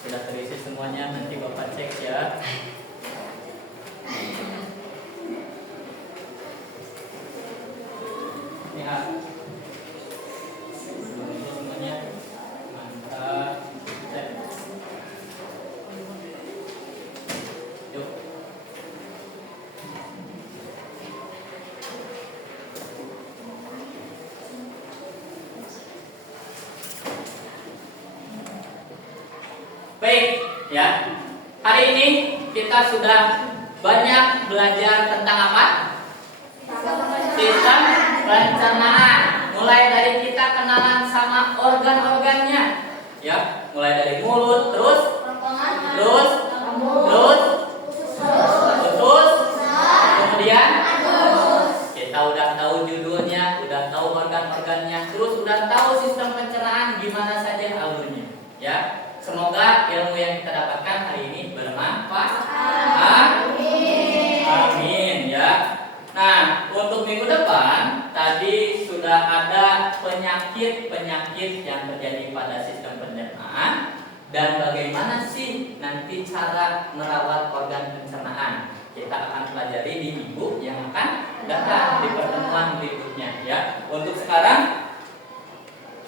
Sudah terisi semuanya, nanti Bapak cek ya. Lihat. Semuanya mantap. Cek. Hari ini kita sudah banyak belajar tentang apa? Sistem pencernaan. Mulai dari kita kenalan sama organ-organnya, ya, mulai dari mulut, terus, usus, kemudian kita udah tahu judulnya, udah tahu organ-organnya, terus udah tahu sistem pencernaan gimana saja alurnya, ya. Semoga ilmu yang kita dapatkan hari ini bermanfaat. Amin, ya. Nah, untuk minggu depan tadi sudah ada penyakit-penyakit yang terjadi pada sistem pencernaan dan bagaimana sih nanti cara merawat organ pencernaan. Kita akan pelajari di minggu yang akan datang di pertemuan berikutnya, ya. Untuk sekarang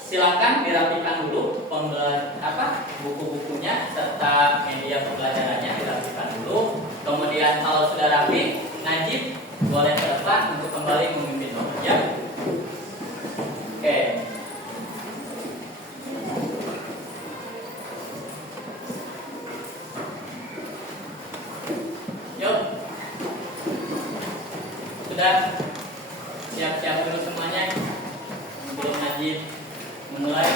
silakan dirapikan dulu buku-bukunya serta media pembelajarannya dirapikan dulu. Kemudian kalau sudah rapi, Najib boleh ke depan untuk kembali memimpin ya. Oke. Yuk. Sudah siap-siap dulu semuanya sebelum Najib memulai.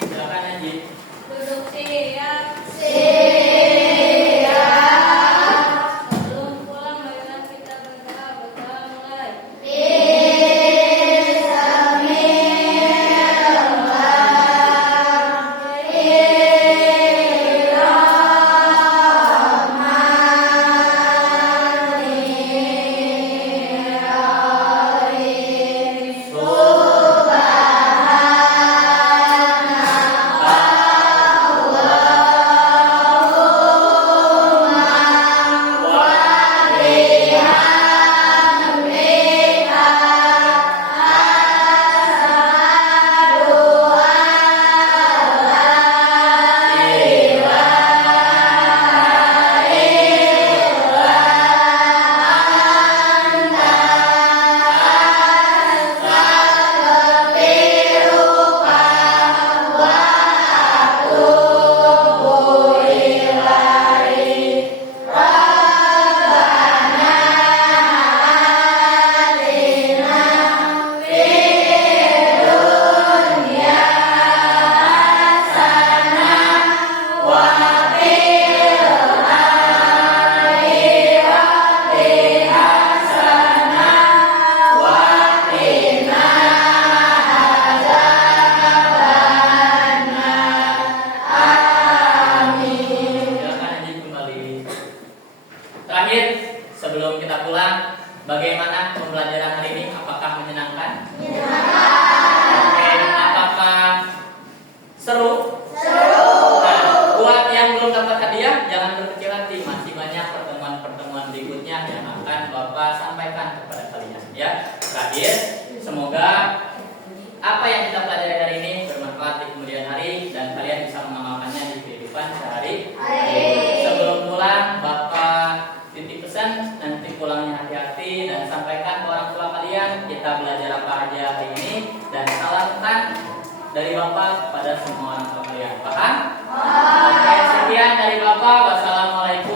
Silakan Najib. Duduk siap. Sebelum pulang marilah kita berdoa mulai. Sebelum kita pulang, bagaimana pembelajaran hari ini? Apakah menyenangkan? Oke, apakah seru? Nah, buat yang belum dapat hadiah, jangan berkecil hati. Masih banyak pertemuan-pertemuan berikutnya yang akan Bapak sampaikan kepada kalian. Ya, terakhir, semoga apa yang kita pelajari hari ini bermanfaat di kemudian hari dan kalian bisa mengamalkannya di kehidupan sehari-hari. Sebelum pulang, Bapak titip pesan, nanti pulangnya hati-hati dan sampaikan ke orang tua kalian kita belajar apa aja hari ini dan salamkan dari Bapak kepada semua orang tua kalian. Paham? Oke, sekian dari Bapak. Wassalamualaikum